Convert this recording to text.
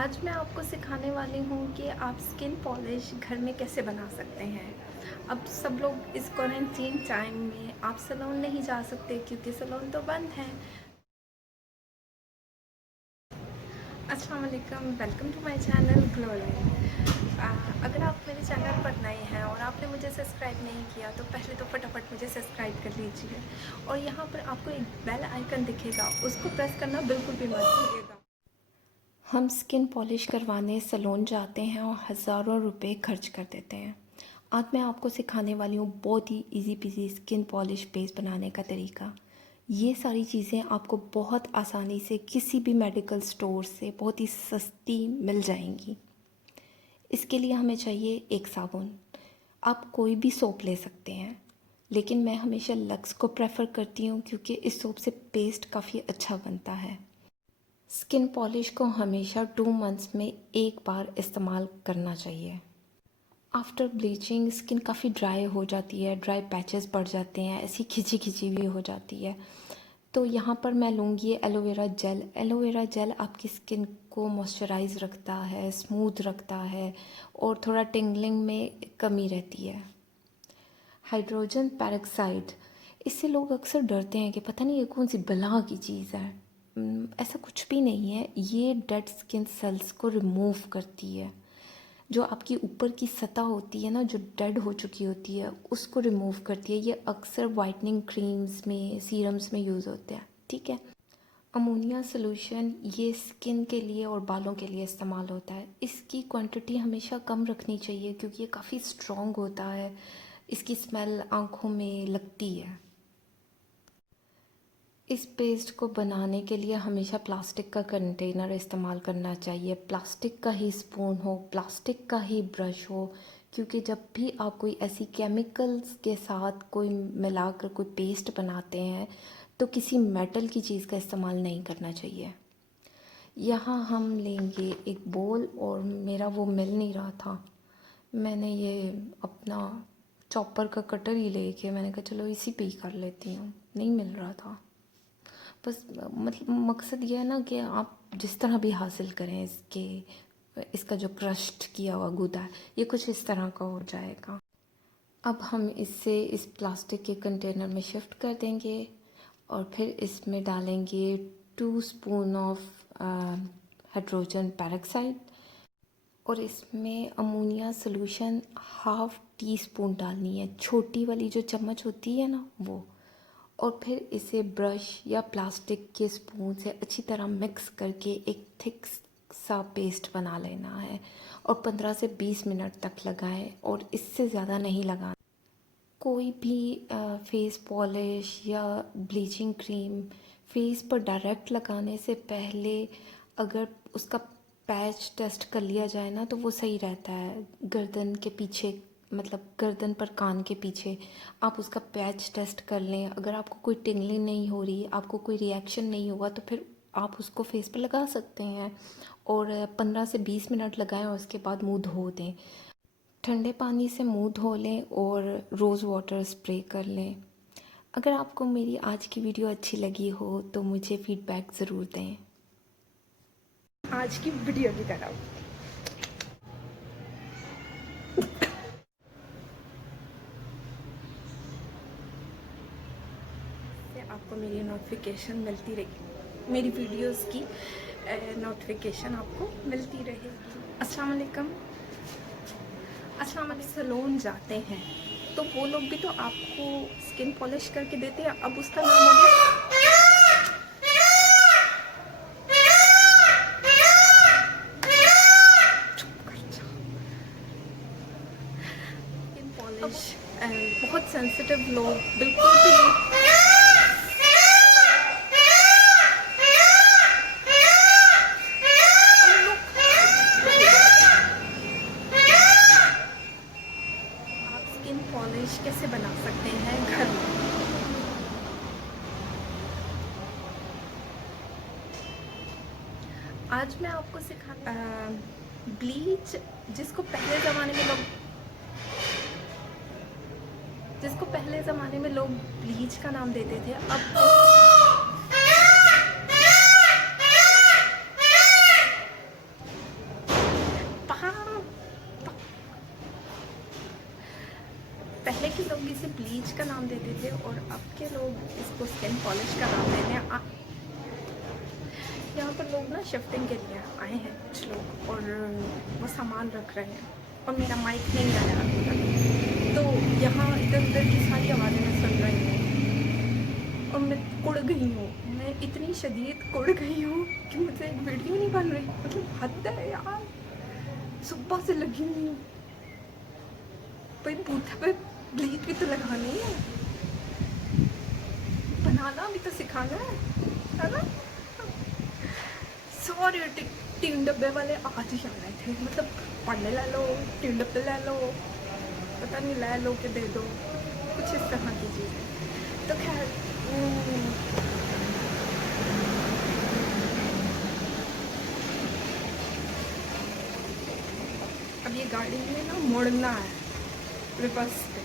आज मैं आपको सिखाने वाली हूँ कि आप स्किन पॉलिश घर में कैसे बना सकते हैं। अब सब लोग इस क्वारंटीन टाइम में आप सैलून नहीं जा सकते क्योंकि सैलून तो बंद हैं। अस्सलाम वालेकुम, welcome to my channel Glow Life. अगर आप मेरे चैनल पर नए हैं और आपने मुझे सब्सक्राइब नहीं किया तो पहले तो फटाफट मुझे सब्सक्राइब कर लीजिए और यहाँ पर आपको एक बेल आइकन दिखेगा, उसको प्रेस करना बिल्कुल भी मत भूलिएगा। हम स्किन पॉलिश करवाने सैलून जाते हैं और हज़ारों रुपए खर्च कर देते हैं। आज मैं आपको सिखाने वाली हूँ बहुत ही easy PG skin polish base बनाने का तरीका। ये सारी चीज़ें आपको बहुत आसानी से किसी भी मेडिकल स्टोर से बहुत ही सस्ती मिल जाएंगी। इसके लिए हमें चाहिए एक साबुन। आप कोई भी सोप ले सकते हैं, लेकिन मैं हमेशा लक्स को प्रेफर करती हूँ क्योंकि इस सोप से पेस्ट काफ़ी अच्छा बनता है। स्किन पॉलिश को हमेशा 2 मंथ्स में एक बार इस्तेमाल करना चाहिए। आफ्टर ब्लीचिंग स्किन काफ़ी ड्राई हो जाती है, ड्राई पैचेस बढ़ जाते हैं, ऐसी खिंची खिंची भी हो जाती है। तो यहाँ पर मैं लूँगी एलोवेरा जेल। एलोवेरा जेल आपकी स्किन को मॉइस्चराइज रखता है, स्मूथ रखता है और थोड़ा टिंगलिंग में कमी रहती है। हाइड्रोजन पेरोक्साइड, इससे लोग अक्सर डरते हैं कि पता नहीं ये कौन सी बला की चीज़ है। ऐसा कुछ भी नहीं है। ये डेड स्किन सेल्स को रिमूव करती है। जो आपकी ऊपर की सतह होती है ना, जो डेड हो चुकी होती है, उसको रिमूव करती है। ये अक्सर वाइटनिंग क्रीम्स में, सीरम्स में यूज़ होते हैं। ठीक है। अमोनिया सोल्यूशन ये स्किन के लिए और बालों के लिए इस्तेमाल होता है। इसकी क्वांटिटी हमेशा कम रखनी चाहिए क्योंकि ये काफ़ी स्ट्रॉन्ग होता है। इसकी स्मेल आँखों में लगती है। इस पेस्ट को बनाने के लिए हमेशा प्लास्टिक का कंटेनर इस्तेमाल करना चाहिए। प्लास्टिक का ही स्पून हो, प्लास्टिक का ही ब्रश हो, क्योंकि जब भी आप कोई ऐसी केमिकल्स के साथ कोई मिलाकर कोई पेस्ट बनाते हैं तो किसी मेटल की चीज़ का इस्तेमाल नहीं करना चाहिए। यहाँ हम लेंगे एक बोल और मेरा वो मिल नहीं रहा था। मैंने ये अपना चॉपर का कटर ही लेके मैंने कहा चलो इसी पे ही कर लेती हूँ, नहीं मिल रहा था। बस मतलब मकसद ये है ना कि आप जिस तरह भी हासिल करें इसका जो क्रश्ड किया हुआ गूदा है, ये कुछ इस तरह का हो जाएगा। अब हम इसे इस प्लास्टिक के कंटेनर में शिफ्ट कर देंगे और फिर इसमें डालेंगे 2 स्पून ऑफ हाइड्रोजन पेरोक्साइड और इसमें अमोनिया सोल्यूशन 1/2 टीस्पून डालनी है। छोटी वाली जो चम्मच होती है ना वो। और फिर इसे ब्रश या प्लास्टिक के स्पून से अच्छी तरह मिक्स करके एक थिक सा पेस्ट बना लेना है और 15 से 20 मिनट तक लगाएं और इससे ज़्यादा नहीं लगाना। कोई भी फेस पॉलिश या ब्लीचिंग क्रीम फेस पर डायरेक्ट लगाने से पहले अगर उसका पैच टेस्ट कर लिया जाए ना तो वो सही रहता है। गर्दन के पीछे, मतलब गर्दन पर कान के पीछे आप उसका पैच टेस्ट कर लें। अगर आपको कोई टिंगलिंग नहीं हो रही, आपको कोई रिएक्शन नहीं हुआ तो फिर आप उसको फेस पर लगा सकते हैं और 15 से 20 मिनट लगाएं और उसके बाद मुंह धो दें। ठंडे पानी से मुंह धो लें और रोज़ वाटर स्प्रे कर लें। अगर आपको मेरी आज की वीडियो अच्छी लगी हो तो मुझे फीडबैक ज़रूर दें। आज की वीडियो की तरह आपको मेरी नोटिफिकेशन मिलती रहेगी, मेरी वीडियोस की नोटिफिकेशन आपको मिलती रहेगी। अस्सलाम वालेकुम। सैलून जाते हैं तो वो लोग भी तो आपको स्किन पॉलिश करके देते हैं। अब उसका नाम हो गया स्किन पॉलिश। बहुत सेंसिटिव लोग बिल्कुल भी स्किन पॉलिश कैसे बना सकते हैं घर में। आज मैं आपको सिखा ब्लीच, जिसको पहले ज़माने में लोग ब्लीच का नाम देते थे, पहले के लोग इसे ब्लीच का नाम देते थे और अब के लोग इसको स्किन पॉलिश का नाम देते हैं। यहाँ पर लोग ना शिफ्टिंग के लिए आए हैं कुछ लोग, और वो सामान रख रहे हैं और मेरा माइक नहीं आया अभी तक, तो यहाँ इधर उधर की सारी आवाज़ें मैं सुन रही हूँ और मैं कुड़ गई हूँ। मैं इतनी शदीद कुड़ गई हूँ कि मुझे एक वीडियो नहीं बन रही। मतलब हद है यार, सुबह से लगी हुई हूँ। भाई बूथे पे ब्लीच भी तो लगानी है, बनाना भी तो सिखाना है ना। सॉरी, तीन डब्बे वाले आज ही आ रहे थे, मतलब पढ़ने ले लो, 3 डब्बे ले लो, पता नहीं ले लो कि दे दो, कुछ इस तरह की चीज़ें। तो खैर अब ये गाड़ी में ना मुड़ना है रिवर्स पे,